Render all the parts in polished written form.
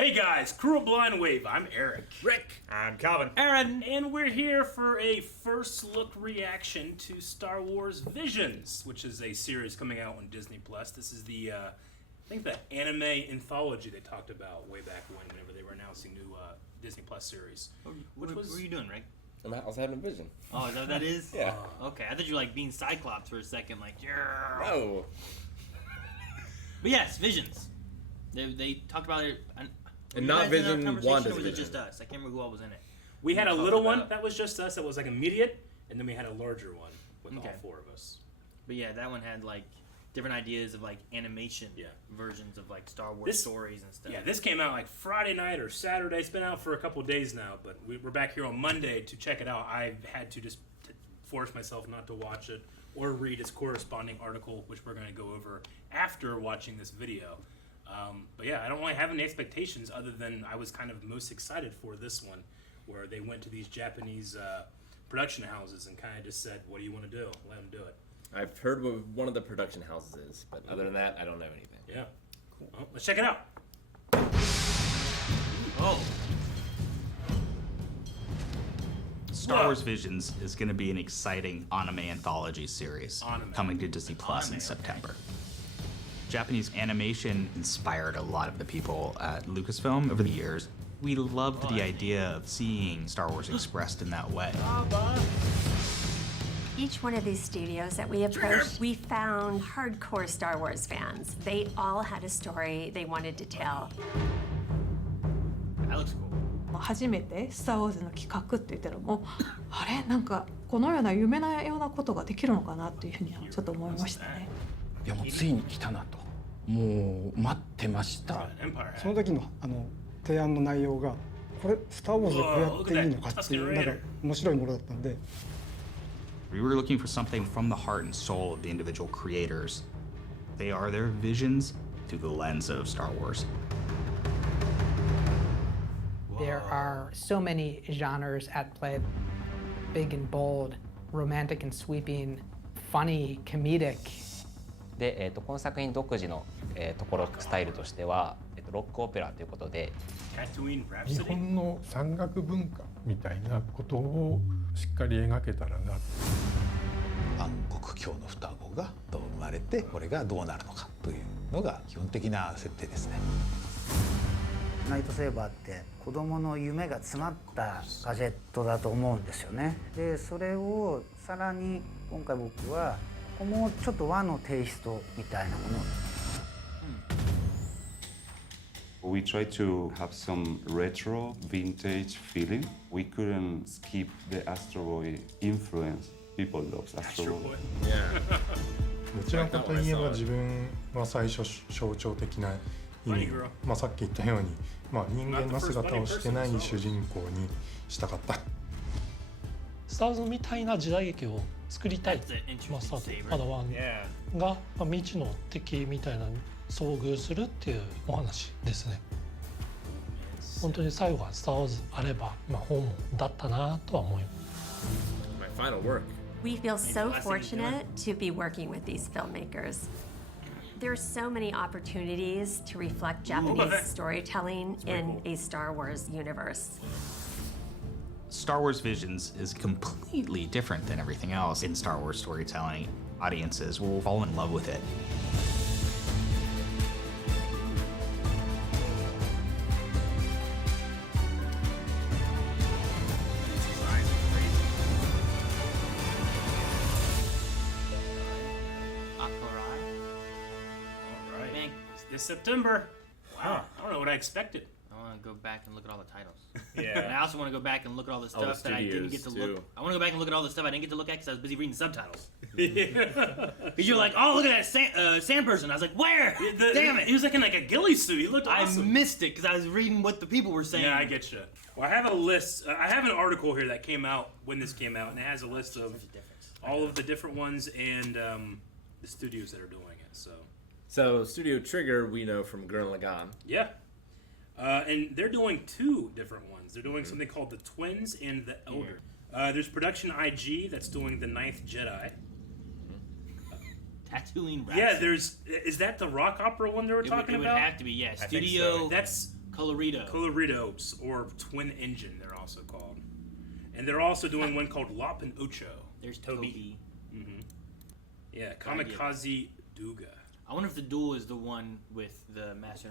Hey guys, Crew of Blind Wave. I'm Eric. Rick. I'm Calvin. Aaron. And we're here for a first look reaction to Star Wars Visions, which is a series coming out on Disney Plus. This is the, I think the anime anthology they talked about way back whenever they were announcing new Disney Plus series. What were you doing, Rick? I was having a vision. Oh, is that what that is? Yeah. Okay, I thought you were like being Cyclops for a second, like, yeah. No. But yes, Visions. They talked about it. And not Vision, Or was WandaVision. it just us? I can't remember who all was in it. We had a little one that was just us, that was like immediate, and then we had a larger one with all four of us. But yeah, that one had like different ideas of like animation versions of like Star Wars stories and stuff. Yeah, this came out like Friday night or Saturday. It's been out for a couple days now, but we're back here on Monday to check it out. I've had to just force myself not to watch it or read its corresponding article, which we're going to go over after watching this video. But yeah, I don't really have any expectations other than I was kind of most excited for this one, where they went to these Japanese production houses and kind of just said, what do you want to do? Let them do it. I've heard what one of the production houses is, but other than that, I don't know anything. Yeah. Cool. Well, let's check it out. Oh. Star Wars Visions is going to be an exciting anime anthology series coming to Disney Plus in September. Japanese animation inspired a lot of the people at Lucasfilm over the years. We loved the idea of seeing Star Wars expressed in that way. Each one of these studios that we approached, we found hardcore Star Wars fans. They all had a story they wanted to tell. That looks cool. 初めてスター・ウォーズの企画って言ったらもうあれなんかこのような夢のようなことができるのかなっていうふうにはちょっと思いましたね。いやもうついに来たなと、もう待ってました。その時の提案の内容がこれスター・ウォーズでこうやっていいのかっていうなんか面白いものだったんで。We were looking for something from the heart and soul of the individual creators. They are their visions through the lens of Star Wars. There are so many genres at play. Big and bold, romantic and sweeping, funny, comedic. で、この作品独自の、スタイルとしては、ロックオペラということで日本の山岳文化みたいなことをしっかり描けたらな。暗黒教の双子が生まれてこれがどうなるのかというのが基本的な設定ですね。ライトセーバーって子供の夢が詰まったガジェットだと思うんですよね。でそれをさらに今回僕はもうちょっと和のテイストみたいなもの。We tried to have some retro, vintage feeling. We couldn't skip the Astro Boy influence. People love Astro Boy. どちらかといえば自分は最初象徴的な意味、さっき言ったように、人間の姿をしてない主人公にしたかった。スターズみたいな時代劇を作りたい。マスターとパダワンが未知の敵みたいなのに遭遇するっていうお話ですね。本当に最後はスター・ウォーズあれば、本望だったなとは思います。My final work. We feel so fortunate to be working with these filmmakers. There are so many opportunities to reflect Japanese storytelling in a Star Wars universe. Star Wars Visions is completely different than everything else in Star Wars storytelling. Audiences will fall in love with it. This September. Wow. I don't know what I expected. I want to go back and look at all the titles. Yeah. And I also want to go back and look at all the stuff that I didn't get to look. I want to go back and look at all the stuff I didn't get to look at because I was busy reading subtitles. Because you're like, oh, look at that sand person. I was like, where? Damn it! He was like in like a ghillie suit. He looked awesome. I missed it because I was reading what the people were saying. Yeah, I get you. Well, I have a list. I have an article here that came out when this came out, and it has a list of all of the different ones and the studios that are doing it. So Studio Trigger, we know from Gurren Lagann. Yeah. And they're doing two different ones. They're doing something called The Twins and The Elder. There's Production IG that's doing The Ninth Jedi. Tatooine Rhapsody. Yeah, is that the rock opera one they were talking about? It would have to be, yeah. Studio. So. That's Coloridos, or Twin Engine, they're also called. And they're also doing one called Lop and Ocho. There's Toby. Mm-hmm. Yeah, Kamikaze Duga. I wonder if the duel is the one with the Master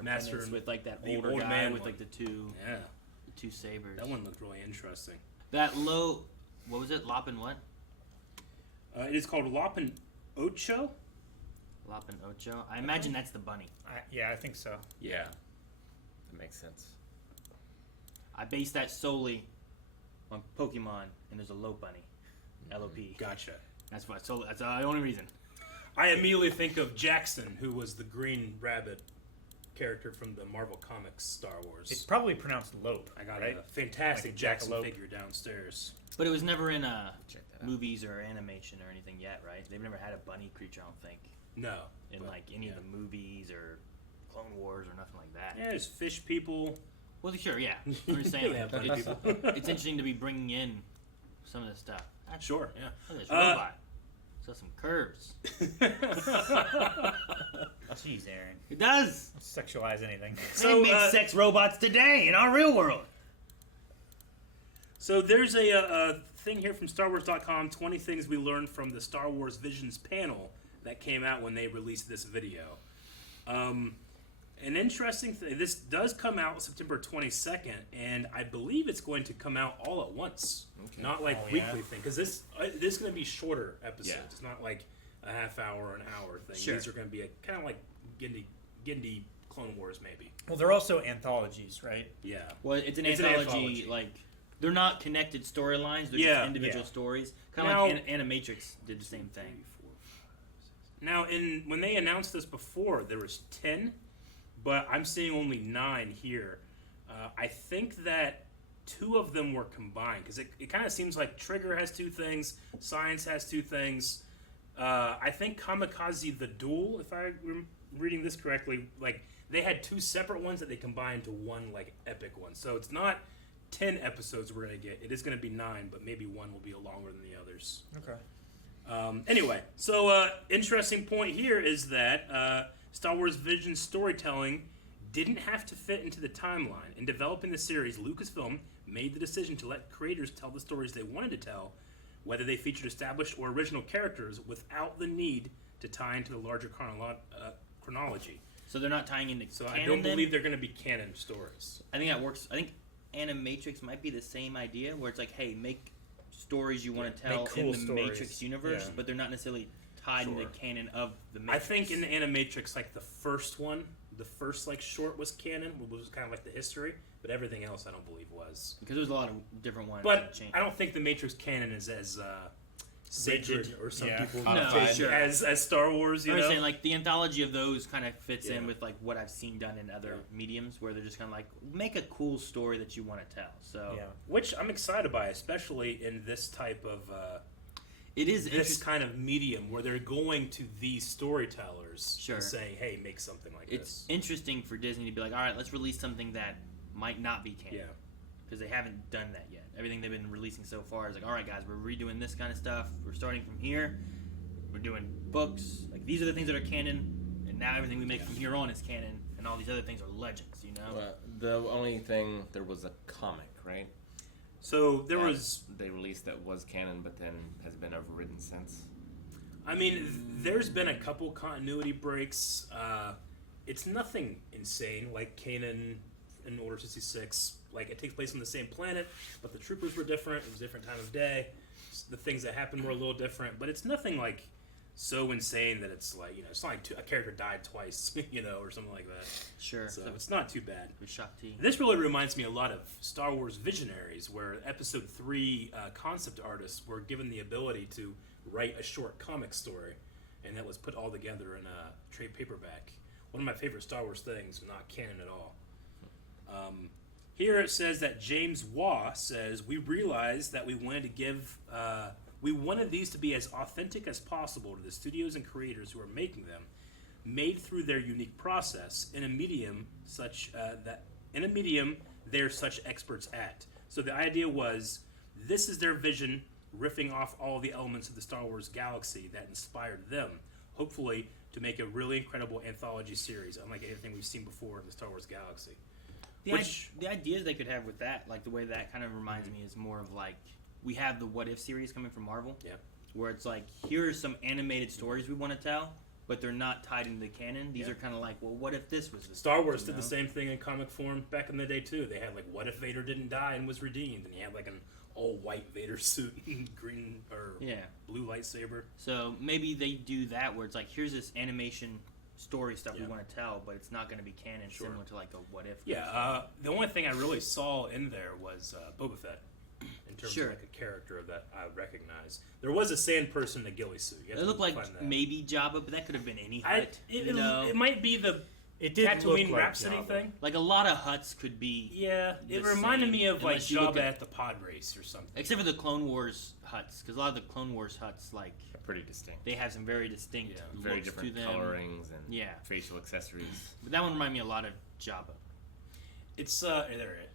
with like that older old guy man with one. like the two sabers. That one looked really interesting. That low, what was it? Lop and what? It is called Lop and Ocho. Lop and Ocho. I imagine that's the bunny. Yeah, I think so. Yeah, that makes sense. I base that solely on Pokemon, and there's a low bunny, LOP. Gotcha. That's why. So that's the only reason. I immediately think of Jackson, who was the Green Rabbit character from the Marvel Comics Star Wars. It's probably pronounced Lope. I got right? a fantastic Like a Jackson jackalope. figure downstairs. But it was never in movies or animation or anything yet, right? They've never had a bunny creature, I don't think. No. In like any of the movies or Clone Wars or nothing like that. Yeah, there's fish people. Well, sure, yeah. I'm just saying, They have bunny people. it's interesting to be bringing in some of this stuff. Sure, yeah. Look at this robot. So some curves. Jeez, Aaron. It does. Don't sexualize anything. So make sex robots today in our real world. So there's a thing here from StarWars.com, 20 things we learned from the Star Wars Visions panel that came out when they released this video. An interesting thing, this does come out September 22nd, and I believe it's going to come out all at once. Okay. Not like weekly thing, because this is going to be shorter episodes. Yeah. It's not like a half hour or an hour thing. Sure. These are going to be kind of like Gindi Clone Wars, maybe. Well, they're also anthologies, right? Yeah. Well, it's an anthology, like, they're not connected storylines, they're just individual stories. Kind of like Animatrix did the same thing. Now, when they announced this before, there was 10, but I'm seeing only 9 here. I think that 2 of them were combined, because it kind of seems like Trigger has 2 things, Science has 2 things. I think Kamikaze the Duel, if I'm reading this correctly, like they had 2 separate ones that they combined to one like epic one. So it's not 10 episodes we're going to get. It is going to be 9, but maybe one will be longer than the others. Okay. Anyway, so interesting point here is that Star Wars Vision storytelling didn't have to fit into the timeline. In developing the series, Lucasfilm made the decision to let creators tell the stories they wanted to tell, whether they featured established or original characters, without the need to tie into the larger chronology. So they're not tying into So canon, I don't then? believe they're going to be canon stories. I think that works. I think Animatrix might be the same idea, where it's like, hey, make stories you want to tell Make cool in the stories. Matrix universe, Yeah. but they're not necessarily tied in the canon of the I Matrix. think in the Animatrix, like the first one, the first like short was canon, which was kind of like the history, but everything else I don't believe was. Because there's a lot of different ones. But that change. I don't think the Matrix canon is as sacred, Rigid. or some Yeah. people No, say, sure. as Star Wars. You I'm know, saying like the anthology of those kind of fits in Yeah. with like what I've seen done in other mediums, where they're just kind of like make a cool story that you want to tell. So which I'm excited by, especially in this type of. It is this kind of medium where they're going to these storytellers Sure. and saying, "Hey, make something like it's this." interesting for Disney to be like, all right, let's release something that might not be canon. Yeah. Because they haven't done that yet. Everything they've been releasing so far is like, all right, guys, we're redoing this kind of stuff. We're starting from here. We're doing books. Like, these are the things that are canon, and now everything we make from here on is canon, and all these other things are legends, you know? The only thing, there was a comic, right? So there was. They released that was canon, but then has been overridden since. I mean, there's been a couple continuity breaks. It's nothing insane like Kanan in Order 66. Like, it takes place on the same planet, but the troopers were different. It was a different time of day. The things that happened were a little different, but it's nothing like so insane that it's like, you know, it's not like a character died twice, you know, or something like that. Sure. So it's not too bad. With Shakti. This really reminds me a lot of Star Wars Visionaries, where Episode 3 concept artists were given the ability to write a short comic story, and that was put all together in a trade paperback. One of my favorite Star Wars things, not canon at all. Here it says that James Waugh says, "We realized that we wanted to give, we wanted these to be as authentic as possible to the studios and creators who are making them, made through their unique process in a medium such they're such experts at." So the idea was, this is their vision, riffing off all the elements of the Star Wars galaxy that inspired them, hopefully to make a really incredible anthology series, unlike anything we've seen before in the Star Wars galaxy. The ideas they could have with that, like the way that kind of reminds me, is more of like we have the What If series coming from Marvel. Yeah. Where it's like, here are some animated stories we want to tell, but they're not tied into the canon. These are kind of like, well, what if this was the Star Wars did the same thing in comic form back in the day too. They had like, what if Vader didn't die and was redeemed, and he had like an all white Vader suit and green or blue lightsaber. So maybe they do that where it's like, here's this animation story stuff we want to tell, but it's not going to be canon, similar to like a What If. Yeah, the only thing I really saw in there was Boba Fett. In terms of like a character that I recognize, there was a sand person in a ghillie suit. It looked like maybe Jabba, but that could have been any hut. It might be the It did Tatooine look like Rhapsody Jabba. thing. Like a lot of huts could be. Yeah, it the reminded same, me of like unless you look Jabba at the pod race or something. Except for the Clone Wars huts, because a lot of the Clone Wars huts like pretty distinct. They have some very distinct, very looks different to them. colorings and yeah, facial accessories. But that one reminded me a lot of Jabba. It's there it is.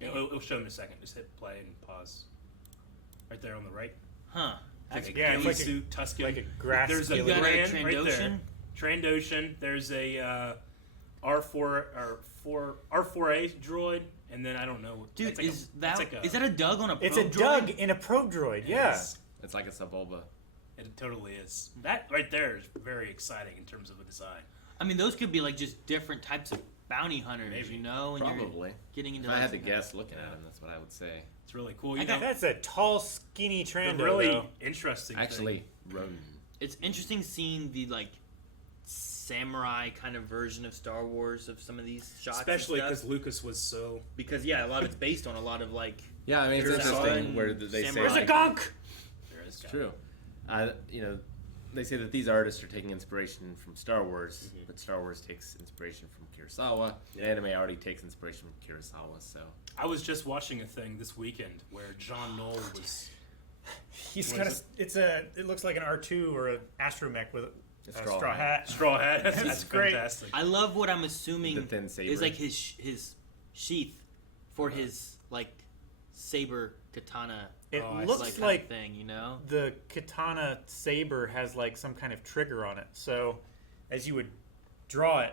It'll show in a second. Just hit play and pause. Right there on the right. Huh. It's like Yeah, a it's ghillie like a- suit, Tusken. like a grass There's a ghillie. You got a Grand right there. Trandoshan? Trandoshan. There's a R4 or R4A droid, and then I don't know. Dude, it's like is it's that a Doug on a probe It's a droid? Doug in a probe droid, yeah. It's like it's a Bulba. It totally is. That right there is very exciting in terms of the design. I mean, those could be like just different types of bounty hunters, you know? And Probably. You're getting into If I like had to some guess looking at him, that's what I would say. It's really cool. That's a tall, skinny Trando. really though. interesting. Actually, Ronan. It's interesting seeing the like samurai kind of version of Star Wars of some of these shots, Especially because Lucas was so. Because a lot of it's based on a lot of like. Yeah, I mean it's interesting where they say There's a gunk. There is. It's true. They say that these artists are taking inspiration from Star Wars, but Star Wars takes inspiration from Kurosawa. The anime already takes inspiration from Kurosawa, so. I was just watching a thing this weekend where John Knoll was. He's got a. It looks like an R2 or an astromech with a straw straw hat. Straw hat. That's That's great. fantastic. I love what I'm assuming The thin saber. is like his sheath for his like saber katana. It I looks kind of like thing, you know. the katana saber has like some kind of trigger on it. So as you would draw it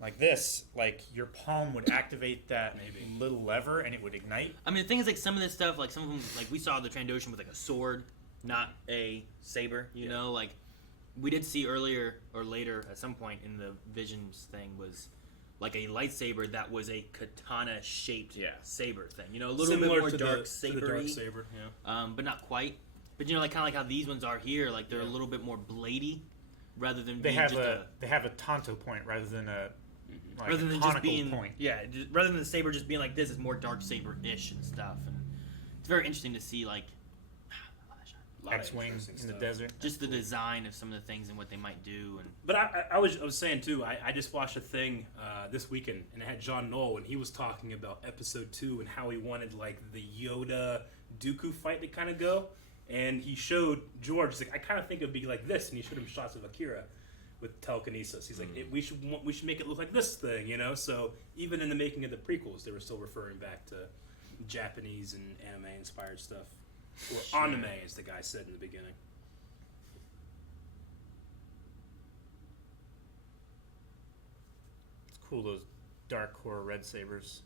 like this, like your palm would activate that little lever and it would ignite. I mean, the thing is, like some of this stuff, like some of them, like we saw the Trandoshan with like a sword, not a saber. You know, like we did see earlier or later at some point in the Visions thing was like a lightsaber that was a katana-shaped saber thing. You know, a little Similar bit more to dark the saber-y, dark saber, but not quite. But you know, like kind of like how these ones are here, like they're a little bit more bladey, rather than They being have just they have a tanto point rather than a like rather than just conical being point. rather than the saber just being like this, it's more dark saber-ish and stuff. And it's very interesting to see like X-wing in the desert. just the design of some of the things and what they might do. And But I was saying too. I just watched a thing this weekend, and it had John Knoll, and he was talking about Episode 2 and how he wanted like the Yoda Dooku fight to kind of go. And he showed George. He's like, I kind of think it'd be like this, and he showed him shots of Akira with telekinesis. He's like, we should make it look like this thing, you know. So even in the making of the prequels, they were still referring back to Japanese and anime inspired stuff. Or anime, as the guy said in the beginning. It's cool, those dark core red sabers.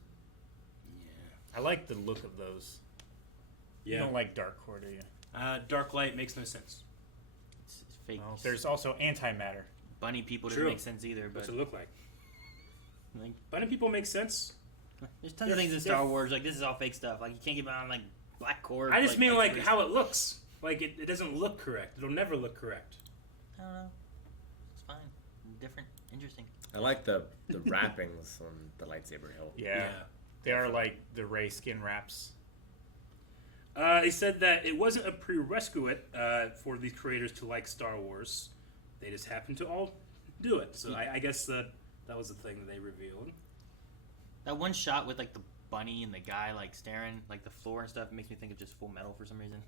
Yeah. I like the look of those. You Yeah. don't like dark core, do you? Dark light makes no sense. it's fake. Well, there's also antimatter. Bunny people True. doesn't make sense either. But What's it look like? like, Bunny people make sense. there's tons of things in Star Wars like this is all fake stuff. Like you can't get on like black cord. I just mean like crazy. how it looks. Like it doesn't look correct. It'll never look correct. I don't know. It's fine. Different. Interesting. I like the wrappings on the lightsaber hilt. Yeah. They are like the Rey skin wraps. He said that it wasn't a prerequisite for these creators to like Star Wars. They just happened to all do it. So I guess that was the thing that they revealed. That one shot with like the bunny and the guy like staring like the floor and stuff makes me think of just Full Metal for some reason.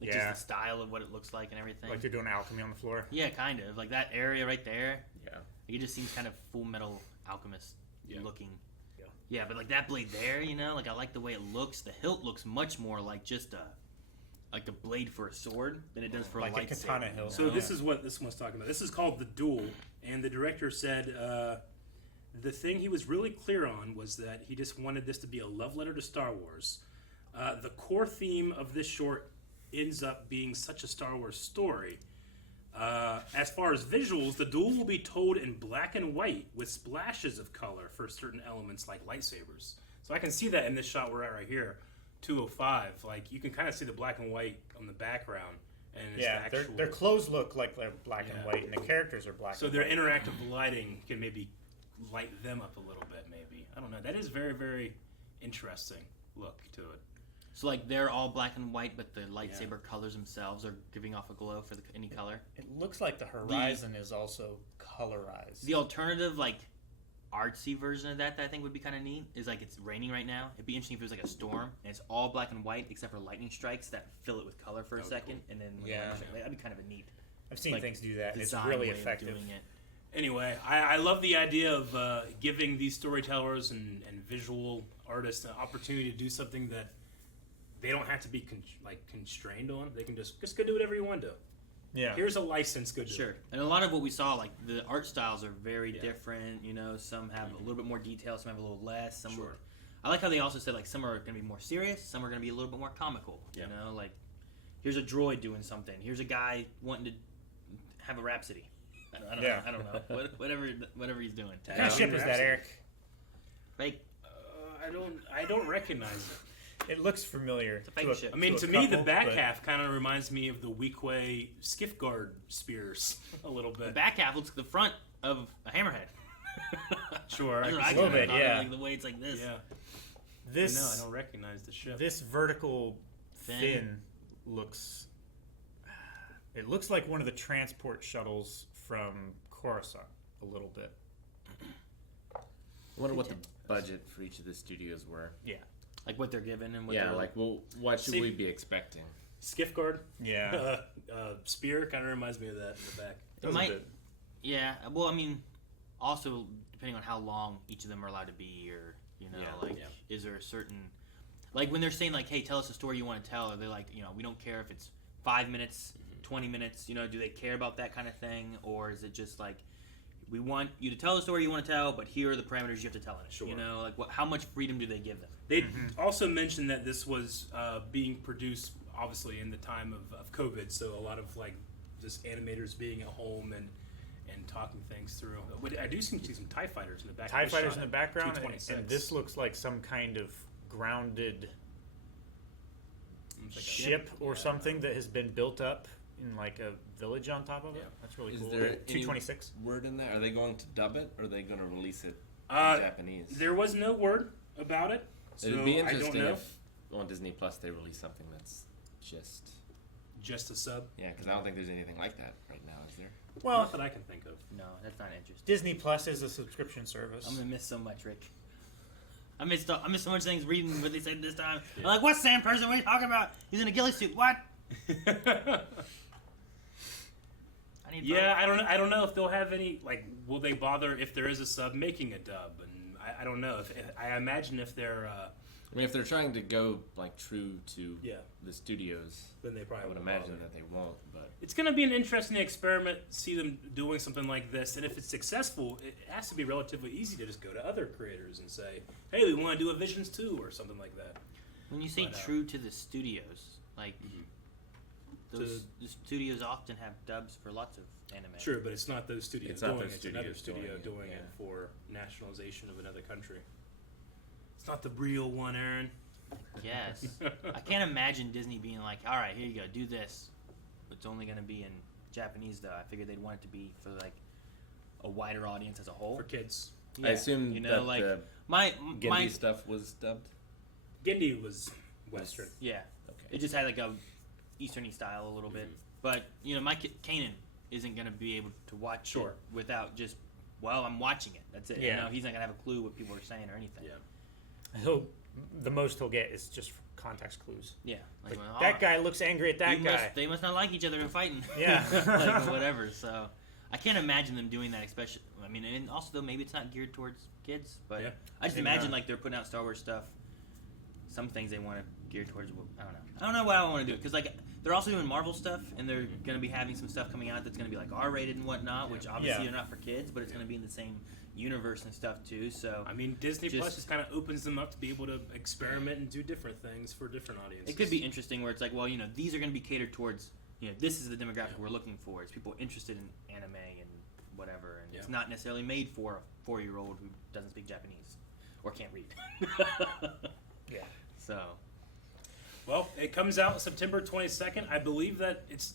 Like Yeah. just the style of what it looks like and everything. Like they're doing alchemy on the floor. Yeah, kind of. Like that area right there. Yeah. It just seems kind of Full Metal Alchemist looking. Yeah. Yeah, but like that blade there, you know, like I like the way it looks. The hilt looks much more like just like the blade for a sword than it does for Like a a lightsaber. katana hilt. So this is what this one's talking about. This is called The Duel, and the director said the thing he was really clear on was that he just wanted this to be a love letter to Star Wars. The core theme of this short ends up being such a Star Wars story. As far as visuals, the duel will be told in black and white with splashes of color for certain elements like lightsabers. So I can see that in this shot we're at right here, 205. Like, you can kind of see the black and white on the background. And it's Yeah, the actual... their clothes look like they're black and white, and the characters are black So and their white. interactive lighting can maybe light them up a little bit, maybe. I don't know. That is very, very interesting look to it. So like they're all black and white, but the lightsaber colors themselves are giving off a glow for any color. It looks like the horizon is also colorized. The alternative, like artsy version of that I think would be kind of neat is like it's raining right now. It'd be interesting if it was like a storm and it's all black and white except for lightning strikes that fill it with color for a second, and then when the lightning strike, that'd be kind of a neat. I've seen like, things do that. It's design really way of effective. doing it. Anyway, I love the idea of giving these storytellers and visual artists an opportunity to do something that they don't have to be constrained on. They can just go do whatever you want to. Yeah. Here's a license. Go do Sure. it. And a lot of what we saw, like the art styles are very different. You know, some have a little bit more detail, some have a little less. Some Sure. I like how they also said like some are going to be more serious, some are going to be a little bit more comical. You know, like here's a droid doing something. Here's a guy wanting to have a rhapsody. I don't know. I don't know. Whatever he's doing. What kind of ship is that, Eric? Fake. I don't recognize it. It looks familiar. It's a fake ship. I mean, to me, the back half kind of reminds me of the Weequay skiff guard spears a little bit. The back half looks like the front of a hammerhead. Sure, I a little bit, yeah. Like the way it's like this. Yeah. This No, I don't recognize the ship. This vertical fin looks. It looks like one of the transport shuttles from Coruscant a little bit. I wonder what the budget for each of the studios were. Yeah. Like what they're given and what yeah, they're like well, what should we be expecting? Skiff guard. Yeah. Spear kind of reminds me of that in the back. It might. Yeah. Well, I mean, also depending on how long each of them are allowed to be, or you know, is there a certain, like when they're saying like, hey, tell us a story you want to tell, are they like, you know, we don't care if it's 5 minutes, 20 minutes, you know, do they care about that kind of thing, or is it just like, we want you to tell the story you want to tell, but here are the parameters you have to tell it. Sure. You know, like how much freedom do they give them? They also mentioned that this was being produced, obviously, in the time of COVID, so a lot of like just animators being at home and talking things through. I do see some TIE fighters in the back. TIE fighters in the background, 226. and this looks like some kind of grounded like ship or something that has been built up in like a village on top of it. That's really cool. Is there 226 word in there? Are they going to dub it, or are they going to release it in Japanese? There was no word about it. So It'd be I don't interesting know. if on Disney Plus they release something that's just a sub. Yeah, because I don't think there's anything like that right now, is there? Well, not that I can think of. No, that's not interesting. Disney Plus is a subscription service. I'm gonna miss so much, Rick. I missed so much things reading what they said this time. I'm like, what, Sam Person? What are you talking about? He's in a ghillie suit. What? I don't know if they'll have any, like, will they bother if there is a sub making a dub? And I don't know. I imagine if they're I mean, if they're trying to go like true to the studios, then they probably I would won't imagine bother. that they won't. But it's going to be an interesting experiment. See them doing something like this, and if it's successful, it has to be relatively easy to just go to other creators and say, "Hey, we want to do a Visions 2 or something like that." When you say true to the studios, like the studios often have dubs for lots of anime. True, but it's not those studios It's not doing those it. It's another studios studio doing doing it, it for nationalization of another country. It's not the real one, Aaron. Yes. I can't imagine Disney being like, all right, here you go, do this. But it's only going to be in Japanese, though. I figured they'd want it to be for, like, a wider audience as a whole. For kids. Yeah, I assume you know, that like, the my Gendy stuff was dubbed. Gendy was Western. Yeah. Okay. It just had, like, a Easterny style a little bit. But, you know, my kid, Kanan, isn't going to be able to watch it without just, well, I'm watching it. That's it. Yeah. You know, he's not going to have a clue what people are saying or anything. Yeah. The most he'll get is just context clues. Yeah. Like, well, that guy looks angry at that guy. They must not like each other and fighting. Yeah. Like, whatever. So I can't imagine them doing that, especially. I mean, and also though maybe it's not geared towards kids, but I just Maybe imagine not. like they're putting out Star Wars stuff some things they want to gear towards. I don't know. I don't know what I want to do because like they're also doing Marvel stuff, and they're going to be having some stuff coming out that's going to be like R-rated and whatnot, which obviously are not for kids, but it's going to be in the same universe and stuff too. So I mean, Disney Plus just kind of opens them up to be able to experiment and do different things for different audiences. It could be interesting where it's like, well, these are going to be catered towards, this is the demographic we're looking for. It's people interested in anime and whatever, and it's not necessarily made for a 4-year-old who doesn't speak Japanese or can't read. Yeah. So. Well, it comes out September 22nd. I believe that it's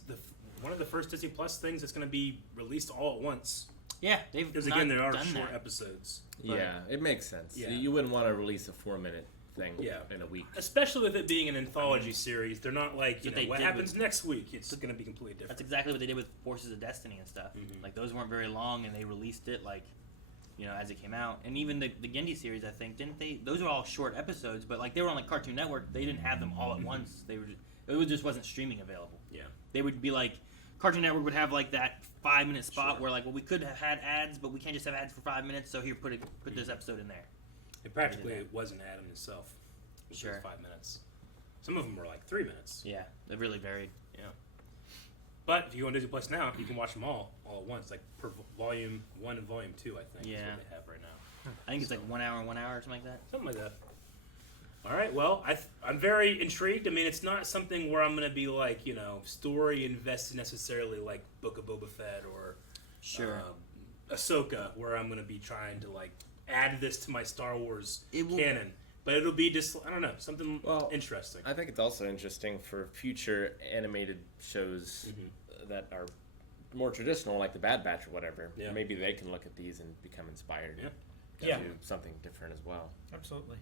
one of the first Disney Plus things that's going to be released all at once. Yeah, they've because again, there are short episodes. Yeah, it makes sense. Yeah. You wouldn't want to release a 4-minute thing in a week. Especially with it being an anthology series. They're not like, what happens next week? It's going to be completely different. That's exactly what they did with Forces of Destiny and stuff. Mm-hmm. Like, those weren't very long, and they released it, like, as it came out. And even the Gendy series, I think, didn't they? Those were all short episodes, but, like, they were on, like, Cartoon Network. They didn't have them all at once. It just wasn't streaming available. Yeah. They would be, like, Cartoon Network would have, like, that 5-minute spot where, like, well, we could have had ads, but we can't just have ads for 5 minutes, so here, put this episode in there. It practically was an ad in itself. Sure. 5 minutes. Some of them were like 3 minutes. Yeah, they really varied. Yeah. But if you go on Disney Plus now, you can watch them all at once, like per volume 1 and volume 2, I think. Yeah. Is what they have right now. I think it's like 1 hour, 1 hour, or something like that. Something like that. All right. Well, I'm very intrigued. I mean, it's not something where I'm going to be like, story invested necessarily like Book of Boba Fett or Ahsoka, where I'm going to be trying to like add this to my Star Wars canon. But it'll be just, I don't know, something interesting. I think it's also interesting for future animated shows that are more traditional, like the Bad Batch or whatever. Yeah. Maybe they can look at these and become inspired and do something different as well. Absolutely.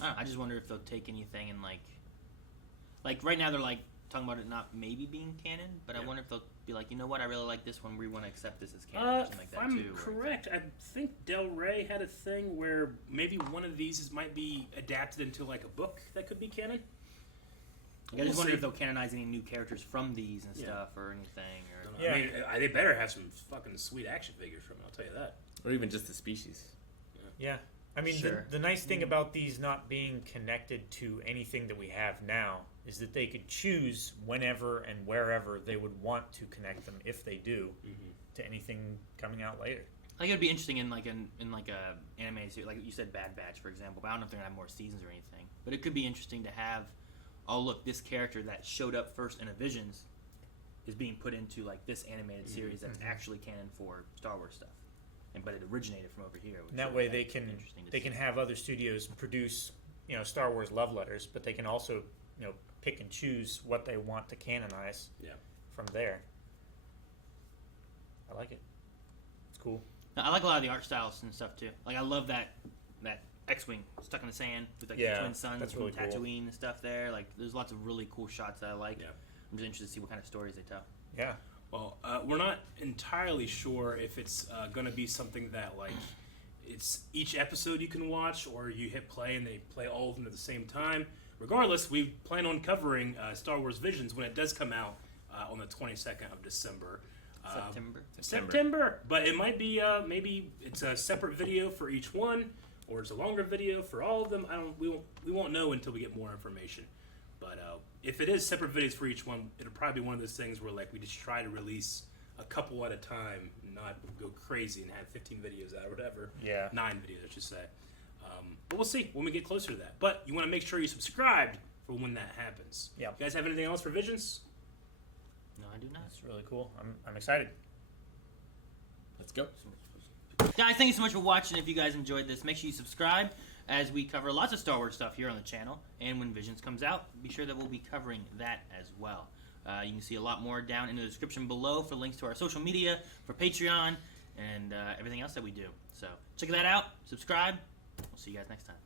I just wonder if they'll take anything and like right now they're like talking about it not maybe being canon, but I wonder if they'll be like, you know what, I really like this one. We want to accept this as canon or something like that I'm too. correct. I think Del Rey had a thing where maybe one of these might be adapted into like a book that could be canon. I just wonder if they'll canonize any new characters from these and stuff or anything. Or I mean, they better have some fucking sweet action figures from it. I'll tell you that. Or even just the species. Yeah. I mean, the nice thing about these not being connected to anything that we have now is that they could choose whenever and wherever they would want to connect them, if they do, to anything coming out later. I think it would be interesting in like a anime series, like you said, Bad Batch, for example. But I don't know if they're gonna have more seasons or anything. But it could be interesting to have, oh look, this character that showed up first in a Visions is being put into like this animated series that's actually canon for Star Wars stuff. But it originated from over here. And that way they can have other studios produce, Star Wars love letters, but they can also, pick and choose what they want to canonize from there. I like it. It's cool. Now, I like a lot of the art styles and stuff too. Like I love that X-wing stuck in the sand with like the twin suns from really Tatooine cool. and stuff there. Like there's lots of really cool shots that I like. Yeah. I'm just interested to see what kind of stories they tell. Yeah. Well, we're not entirely sure if it's going to be something that like it's each episode you can watch, or you hit play and they play all of them at the same time. Regardless, we plan on covering Star Wars Visions when it does come out on the 22nd of December. September. But it might be maybe it's a separate video for each one, or it's a longer video for all of them. We won't know until we get more information. But if it is separate videos for each one, it'll probably be one of those things where like we just try to release a couple at a time, not go crazy and have 15 videos out or whatever. Yeah. 9 videos, I should say. But we'll see when we get closer to that. But you want to make sure you subscribed for when that happens. Yeah. You guys have anything else for Visions? No, I do not. It's really cool. I'm excited. Let's go. Guys, thank you so much for watching. If you guys enjoyed this, make sure you subscribe as we cover lots of Star Wars stuff here on the channel. And when Visions comes out, be sure that we'll be covering that as well. You can see a lot more down in the description below for links to our social media, for Patreon, and everything else that we do. So check that out. Subscribe. We'll see you guys next time.